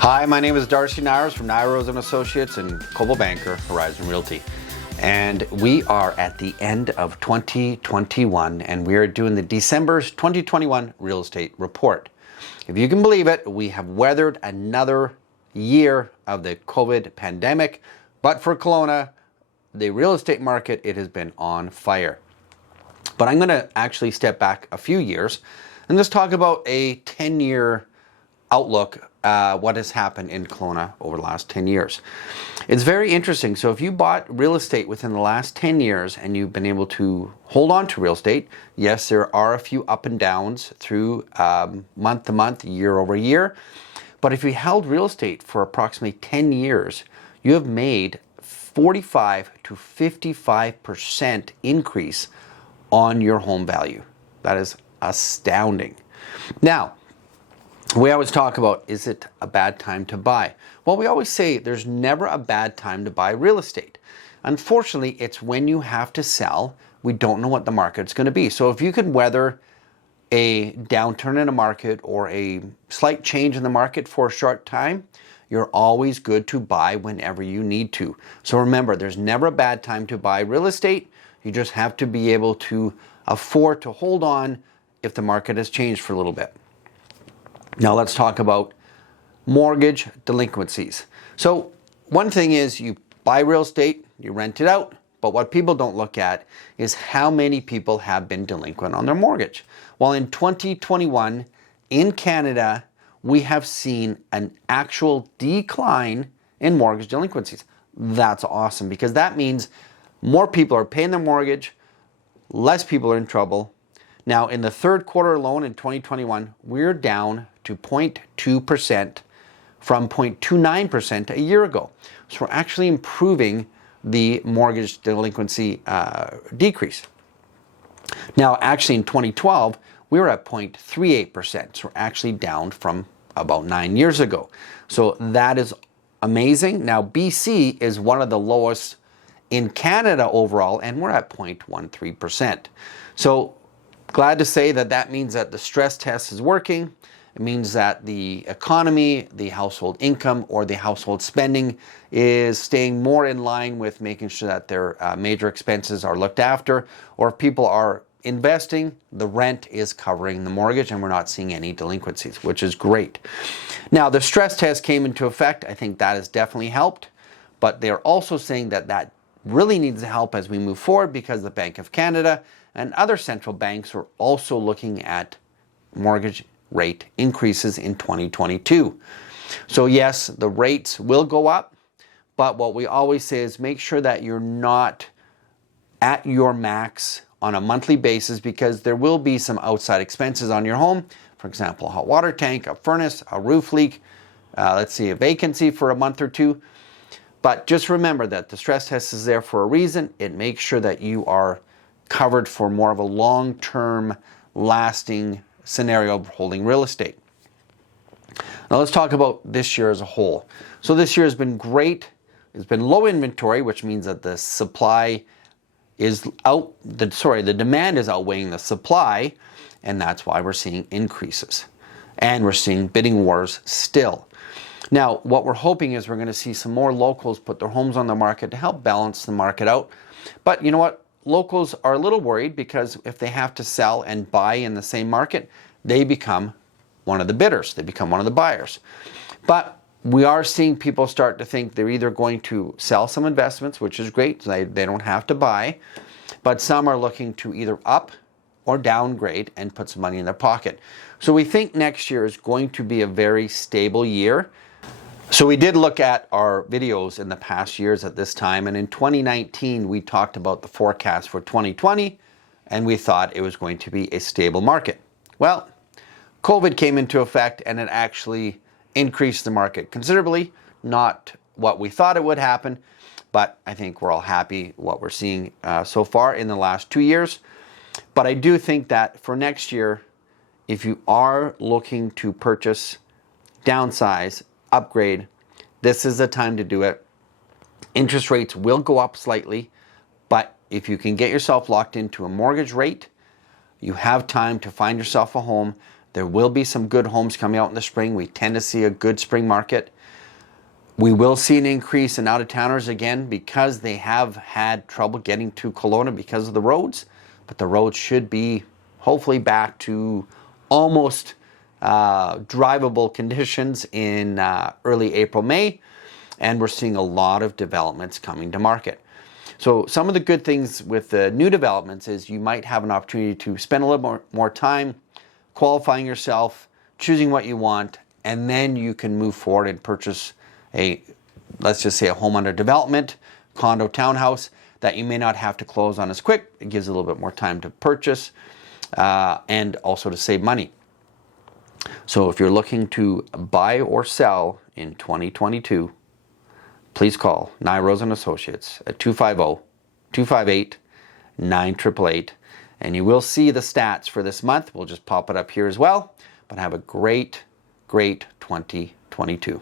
Hi, my name is Darcy Nyrose from Nyrose and Associates and Coldwell Banker Horizon Realty. And we are at the end of 2021 and we are doing the December 2021 real estate report. If you can believe it, we have weathered another year of the COVID pandemic, but for Kelowna, the real estate market, it has been on fire. But I'm going to actually step back a few years and just talk about a 10-year outlook, what has happened in Kelowna over the last 10 years. It's very interesting. So if you bought real estate within the last 10 years and you've been able to hold on to real estate, yes, there are a few up and downs through month to month, year over year. But if you held real estate for approximately 10 years, you have made 45 to 55% increase on your home value. That is astounding. Now, we always talk about, is it a bad time to buy? Well, we always say there's never a bad time to buy real estate. Unfortunately, it's when you have to sell, we don't know what the market's going to be. So if you could weather a downturn in a market or a slight change in the market for a short time, you're always good to buy whenever you need to. So remember, there's never a bad time to buy real estate. You just have to be able to afford to hold on if the market has changed for a little bit. Now let's talk about mortgage delinquencies. So one thing is you buy real estate, you rent it out, but what people don't look at is how many people have been delinquent on their mortgage. Well, in 2021 in Canada, we have seen an actual decline in mortgage delinquencies. That's awesome because that means more people are paying their mortgage, less people are in trouble. Now, in the third quarter alone in 2021, we're down to 0.2% from 0.29% a year ago. So we're actually improving the mortgage delinquency decrease. Now, actually in 2012, we were at 0.38%. So we're actually down from about 9 years ago. So that is amazing. Now, BC is one of the lowest in Canada overall, and we're at 0.13%. So glad to say that that means that the stress test is working. It means that the economy, the household income, or the household spending is staying more in line with making sure that their major expenses are looked after, or if people are investing, the rent is covering the mortgage and we're not seeing any delinquencies, which is great. Now, the stress test came into effect. I think that has definitely helped, but they're also saying that that really needs help as we move forward because the Bank of Canada and other central banks are also looking at mortgage rate increases in 2022. So yes, the rates will go up, but what we always say is make sure that you're not at your max on a monthly basis because there will be some outside expenses on your home. For example, a hot water tank, a furnace, a roof leak, let's see, a vacancy for a month or two. But just remember that the stress test is there for a reason. It makes sure that you are covered for more of a long-term, lasting scenario of holding real estate. Now let's talk about this year as a whole. So this year has been great. It's been low inventory, which means that the supply is the demand is outweighing the supply, and that's why we're seeing increases. And we're seeing bidding wars still. Now, what we're hoping is we're going to see some more locals put their homes on the market to help balance the market out. But you know what? Locals are a little worried because if they have to sell and buy in the same market, they become one of the bidders. They become one of the buyers. But we are seeing people start to think they're either going to sell some investments, which is great. So they don't have to buy. But some are looking to either up or downgrade and put some money in their pocket. So we think next year is going to be a very stable year. So we did look at our videos in the past years at this time, and in 2019 we talked about the forecast for 2020 and we thought it was going to be a stable market. Well, COVID came into effect and it actually increased the market considerably, not what we thought it would happen, but I think we're all happy what we're seeing so far in the last 2 years. But I do think that for next year, if you are looking to purchase, downsize, upgrade, this is the time to do it. Interest rates will go up slightly, but if you can get yourself locked into a mortgage rate, you have time to find yourself a home There will be some good homes coming out in the spring. We tend to see a good spring market. We will see an increase in out-of-towners again because they have had trouble getting to Kelowna because of the roads. But the roads should be hopefully back to almost drivable conditions in early April, May. And we're seeing a lot of developments coming to market. So some of the good things with the new developments is you might have an opportunity to spend a little more time qualifying yourself, choosing what you want, and then you can move forward and purchase let's just say a home under development, condo, townhouse, that you may not have to close on as quick. It gives a little bit more time to purchase and also to save money. So if you're looking to buy or sell in 2022, please call Nyrose and Associates at 250-258-9888. And you will see the stats for this month. We'll just pop it up here as well. But have a great, great 2022.